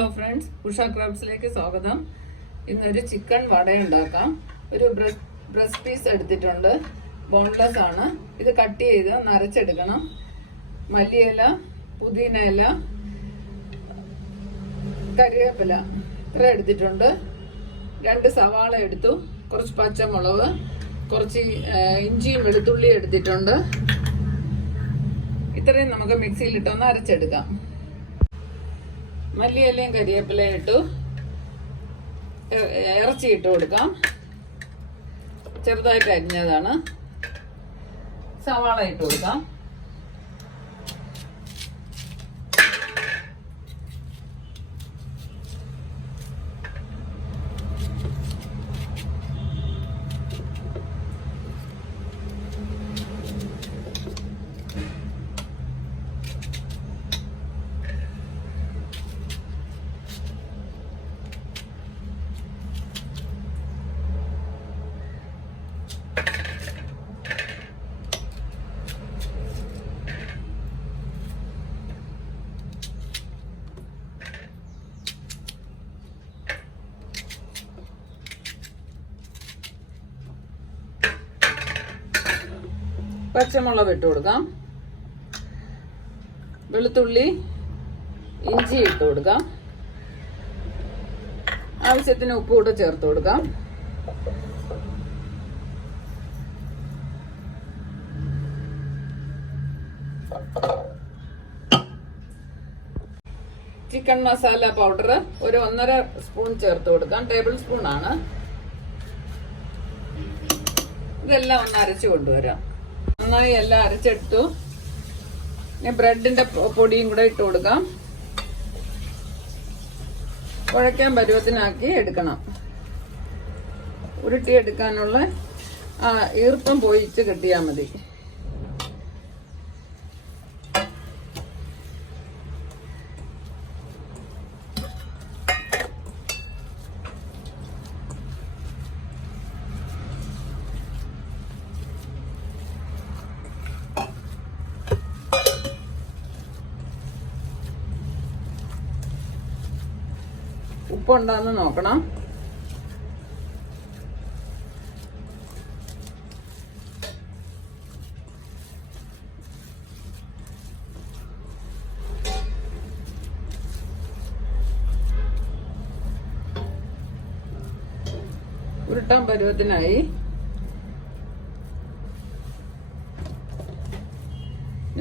Hello friends Usha ക്രബ്സിലേക്ക് സ്വാഗതം. ഇന്നൊരു chicken വട ഉണ്ടാക്കാം ഒരു ബ്രസ്റ്റ് പീസ് എടുത്തിട്ടുണ്ട്. ബോൺലെസ് ആണ്. ഇത് കട്ട് ചെയ്ത് നരച്ചെടുക്കണം. മല്ലിയില പുതിന ഇല കറിവേപ്പില ഇത്ര എടുത്തിട്ടുണ്ട്. രണ്ട് സവാള എടുത്തു. കുറച്ച് പച്ചമുളക് കുറച്ച് ഇഞ്ചിയും വെളുത്തുള്ളിയും എടുത്തിട്ടുണ്ട്. ഇത്രയും നമുക്ക് മിക്സിയിലിട്ടൊന്ന് അരച്ചെടുക്കാം. മല്ലിയിലയും കരിയേപ്പിലയും ഇട്ടു. ഇറച്ചി ഇട്ട് കൊടുക്കാം. ചെറുതായിട്ട് അരിഞ്ഞതാണ്. സവാള ഇട്ട് കൊടുക്കാം. പച്ചമുളക് ഇട്ട് കൊടുക്കാം. വെളുത്തുള്ളി ഇഞ്ചി ഇട്ട് കൊടുക്കാം. ആവശ്യത്തിന് ഉപ്പ് കൂടെ ചേർത്ത് കൊടുക്കാം. ചിക്കൻ മസാല പൗഡർ ഒരു ഒന്നര സ്പൂൺ ചേർത്ത് കൊടുക്കാം. ടേബിൾ സ്പൂൺ ആണ്. ഇതെല്ലാം ഒന്ന് അരച്ചു കൊണ്ടുവരാം. നന്നായി എല്ലാം അരച്ചെടുത്തു. ഇനി ബ്രെഡിന്റെ പൊടിയും കൂടെ ഇട്ട് കൊടുക്കാം. കുഴയ്ക്കാൻ പരുവത്തിനാക്കി എടുക്കണം. ഉരുട്ടി എടുക്കാനുള്ള ഈർപ്പം പോയിച്ച് കിട്ടിയാൽ മതി. ഉപ്പുണ്ടാന്ന് നോക്കണം. ഉരുട്ടാൻ പരുവത്തിനായി.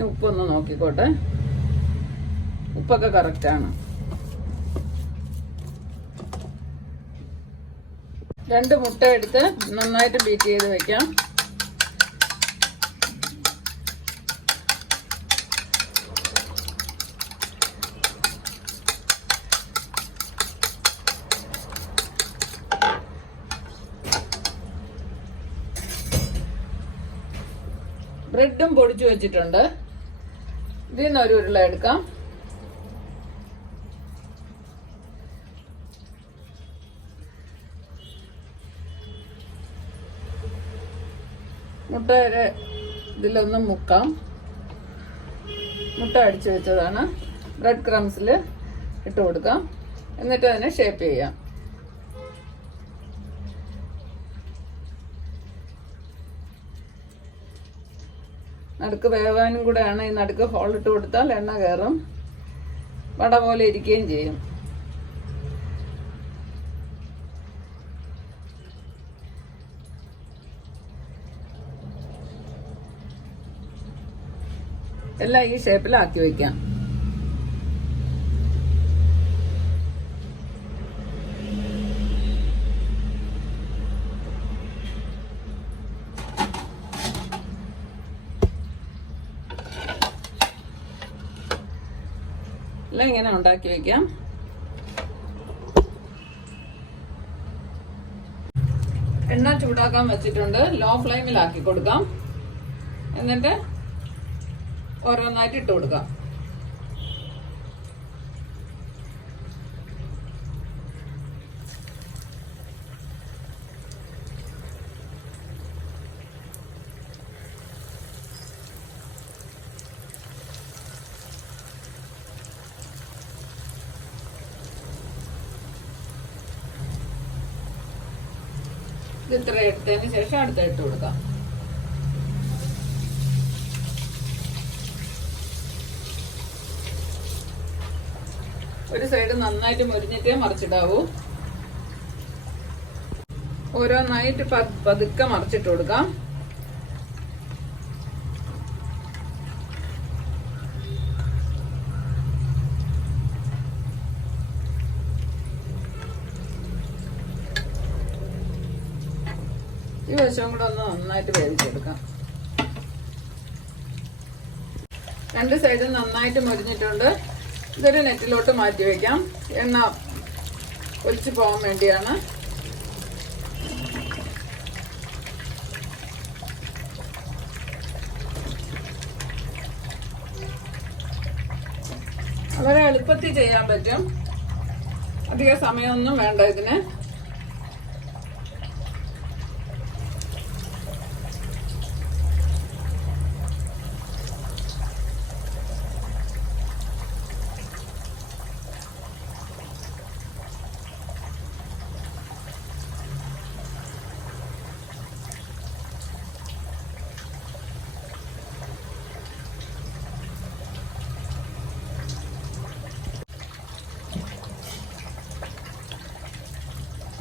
ഉപ്പൊന്ന് നോക്കിക്കോട്ടെ. ഉപ്പൊക്കെ കറക്റ്റാണ് രണ്ട് മുട്ട എടുത്ത് നന്നായിട്ട് ബീറ്റ് ചെയ്ത് വെക്കാം. ബ്രെഡും പൊടിച്ചു വെച്ചിട്ടുണ്ട്. ഇതിൽ നിന്ന് ഒരു ഉരുള എടുക്കാം. മുട്ടയുടെ ഇതിലൊന്ന് മുക്കാം. മുട്ട അടിച്ചു വെച്ചതാണ്. ബ്രെഡ് ക്രംസിൽ ഇട്ട് കൊടുക്കാം. എന്നിട്ട് അതിനെ ഷേപ്പ് ചെയ്യാം. നടുക്ക് വേവാനും കൂടെയാണ് ഈ നടുക്ക് ഹോൾ കൊടുത്താൽ എണ്ണ കയറും. വട പോലെ ഇരിക്കുകയും ചെയ്യും. എല്ലാം ഈ ഷേപ്പിലാക്കി വെക്കാം. എല്ലാം ഇങ്ങനെ ഉണ്ടാക്കി വെക്കാം. എണ്ണ ചൂടാക്കാൻ വെച്ചിട്ടുണ്ട്. ലോ ഫ്ലെയിമിലാക്കി കൊടുക്കാം. എന്നിട്ട് ഓരോന്നായിട്ട് ഇട്ട് കൊടുക്കാം. ഇത് ഇത്ര ഇട്ടതിന് ശേഷം അടുത്ത ഇട്ട് കൊടുക്കാം. ഒരു സൈഡ് നന്നായിട്ട് മുരിഞ്ഞിട്ടേ മറിച്ചിടാവൂ. ഓരോന്നായിട്ട് പതുക്കെ മറിച്ചിട്ട് കൊടുക്കാം. ഈ വശവും കൂടെ ഒന്ന് നന്നായിട്ട് വേവിച്ചെടുക്കാം രണ്ട് സൈഡും നന്നായിട്ട് മുരിഞ്ഞിട്ടുണ്ട്. ഇതൊരു നെറ്റിലോട്ട് മാറ്റി വെക്കാം. എണ്ണ ഒലിച്ചു പോകാൻ വേണ്ടിയാണ്. വളരെ എളുപ്പത്തിൽ ചെയ്യാൻ പറ്റും. അധിക സമയമൊന്നും വേണ്ട ഇതിന്.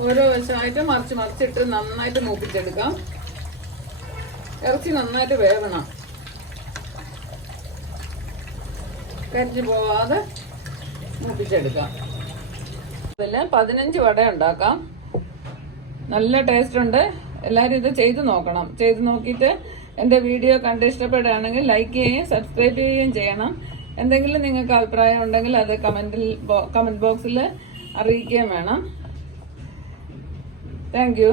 ഓരോ വശമായിട്ട് മറിച്ച് മറിച്ചിട്ട് നന്നായിട്ട് മൂപ്പിച്ചെടുക്കാം. ഇറച്ചി നന്നായിട്ട് വേവണം. കരിഞ്ഞു പോവാതെ മൂപ്പിച്ചെടുക്കാം. അതിൽ പതിനഞ്ച് വട ഉണ്ടാക്കാം. നല്ല ടേസ്റ്റ് ഉണ്ട്. എല്ലാവരും ഇത് ചെയ്ത് നോക്കണം. ചെയ്ത് നോക്കിയിട്ട് എന്റെ വീഡിയോ കണ്ട് ഇഷ്ടപ്പെടുകയാണെങ്കിൽ ലൈക്ക് ചെയ്യുകയും സബ്സ്ക്രൈബ് ചെയ്യുകയും ചെയ്യണം. എന്തെങ്കിലും നിങ്ങൾക്ക് അഭിപ്രായം ഉണ്ടെങ്കിൽ അത് കമന്റിൽ കമന്റ് ബോക്സിൽ അറിയിക്കുകയും വേണം. Thank you